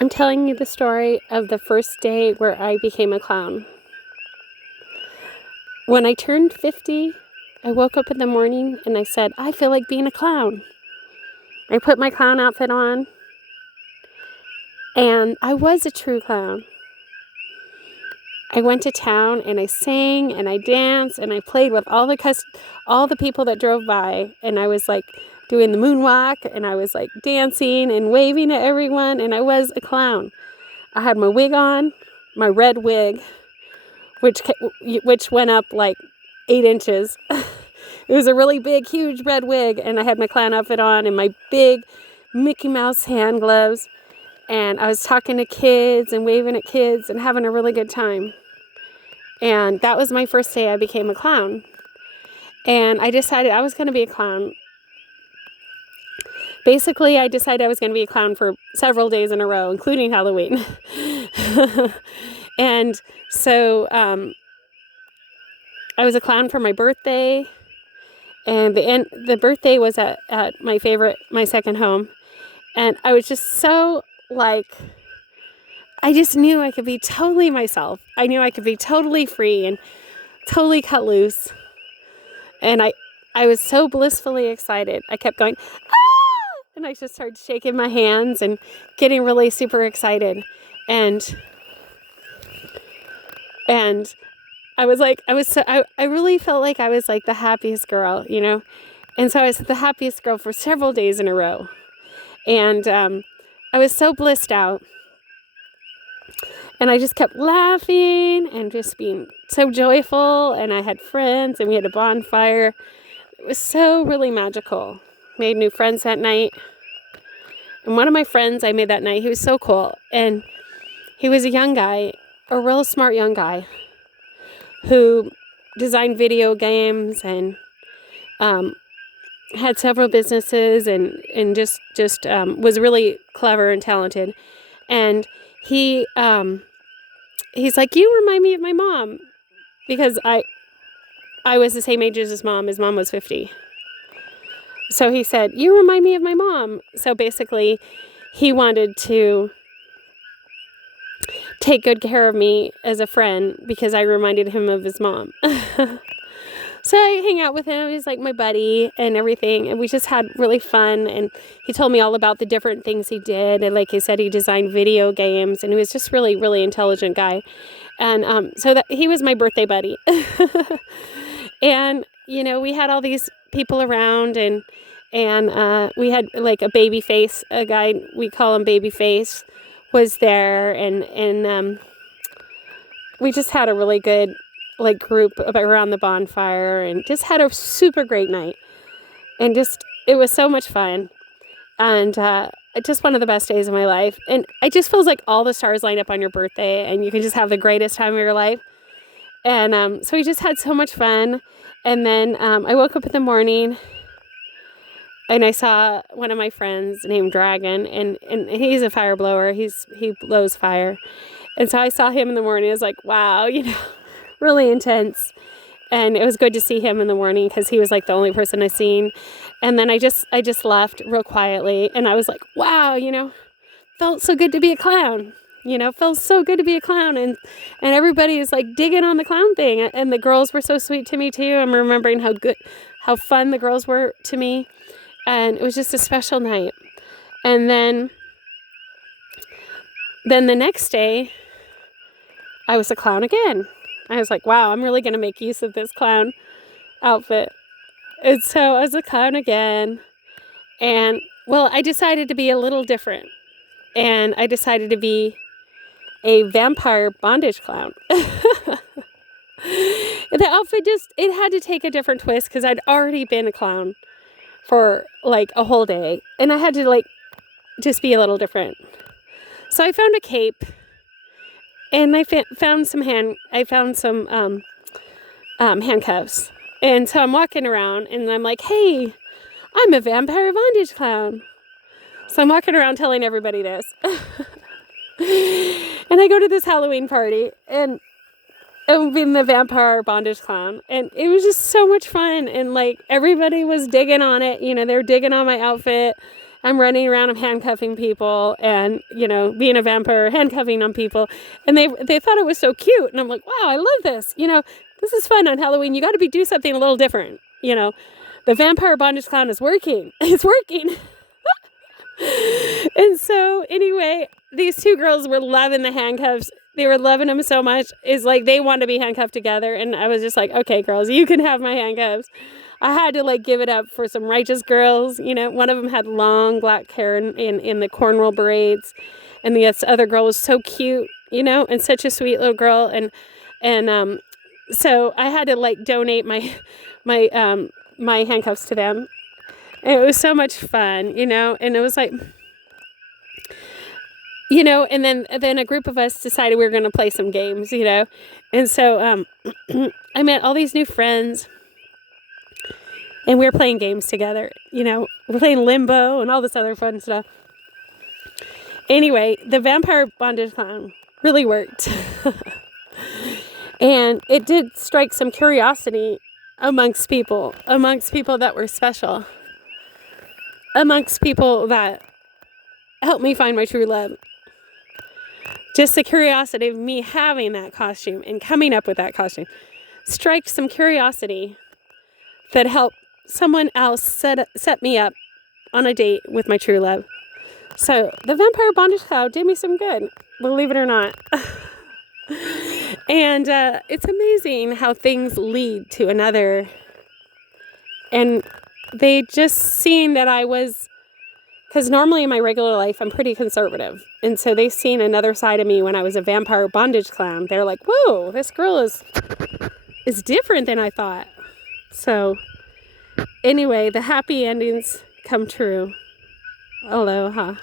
I'm telling you the story of the first day where I became a clown. When I turned 50, I woke up in the morning and I said, I feel like being a clown. I put my clown outfit on, and I was a true clown. I went to town and I sang and I danced and I played with all the people that drove by, and I was like doing the moonwalk and I was like dancing and waving at everyone, and I was a clown. I had my wig on, my red wig, which went up like 8 inches. It was a really big, huge red wig, and I had my clown outfit on and my big Mickey Mouse hand gloves, and I was talking to kids and waving at kids and having a really good time. And that was my first day I became a clown. And I decided I was going to be a clown. Basically, I decided I was going to be a clown for several days in a row, including Halloween. And so I was a clown for my birthday. And the birthday was at my second home. And I was just so I just knew I could be totally myself. I knew I could be totally free and totally cut loose. And I was so blissfully excited. I kept going, ah! And I just started shaking my hands and getting really super excited. And I was like, I really felt like I was like the happiest girl, you know? And so I was the happiest girl for several days in a row. And I was so blissed out. And I just kept laughing and just being so joyful. And I had friends and we had a bonfire. It was so really magical. Made new friends that night. And one of my friends I made that night, he was so cool. And he was a young guy, a real smart young guy, who designed video games and had several businesses and just was really clever and talented. And he's like, you remind me of my mom, because I was the same age as his mom. His mom was 50. So he said, you remind me of my mom. So basically, he wanted to take good care of me as a friend because I reminded him of his mom. So I hang out with him. He's like my buddy and everything. And we just had really fun. And he told me all about the different things he did. And like he said, he designed video games. And he was just really, really intelligent guy. And so that he was my birthday buddy. And, you know, we had all these people around. And we had like a baby face, a guy, we call him baby face, was there. And we just had a really good group around the bonfire and just had a super great night. And just, it was so much fun. And just one of the best days of my life. And it just feels like all the stars lined up on your birthday and you can just have the greatest time of your life. And so we just had so much fun. And then I woke up in the morning and I saw one of my friends named Dragon, and he's a fire blower. He blows fire. And so I saw him in the morning. I was like, wow, you know, really intense. And it was good to see him in the morning because he was like the only person I seen. And then I just left real quietly, and I was like, wow, you know, felt so good to be a clown. You know, felt so good to be a clown. And everybody is like digging on the clown thing. And the girls were so sweet to me too. I'm remembering how fun the girls were to me. And it was just a special night. And then the next day, I was a clown again. I was like, wow, I'm really going to make use of this clown outfit. And so I was a clown again. And, well, I decided to be a little different. And I decided to be a vampire bondage clown. The outfit it had to take a different twist because I'd already been a clown for like a whole day. And I had to just be a little different. So I found a cape. And I found some handcuffs. And so I'm walking around and I'm like, hey, I'm a vampire bondage clown. So I'm walking around telling everybody this. And I go to this Halloween party and I'm being the vampire bondage clown. And it was just so much fun. And like everybody was digging on it. You know, they were digging on my outfit. I'm running around, I'm handcuffing people, and being a vampire, handcuffing on people, and they thought it was so cute, and I'm like, wow, I love this. This is fun on Halloween. You got to do something a little different. The vampire bondage clown is working. It's working. And so anyway, these two girls were loving the handcuffs. They were loving them so much. It's like they wanted to be handcuffed together. And I was just like, okay, girls, you can have my handcuffs. I had to give it up for some righteous girls. One of them had long black hair in the cornrow braids. And the other girl was so cute, and such a sweet little girl. And so I had to donate my handcuffs to them. And it was so much fun, and it was and then a group of us decided we were going to play some games, and so I met all these new friends, and we were playing games together, we're playing limbo and all this other fun stuff. Anyway, the vampire bondage clown really worked. And it did strike some curiosity amongst people that were special, amongst people that helped me find my true love. Just the curiosity of me having that costume and coming up with that costume struck some curiosity that helped someone else set me up on a date with my true love. So the vampire bondage clown did me some good, believe it or not. And it's amazing how things lead to another. And they just seen that I was, because normally in my regular life, I'm pretty conservative. And so they seen another side of me when I was a vampire bondage clown. They're like, whoa, this girl is different than I thought. So anyway, the happy endings come true. Aloha.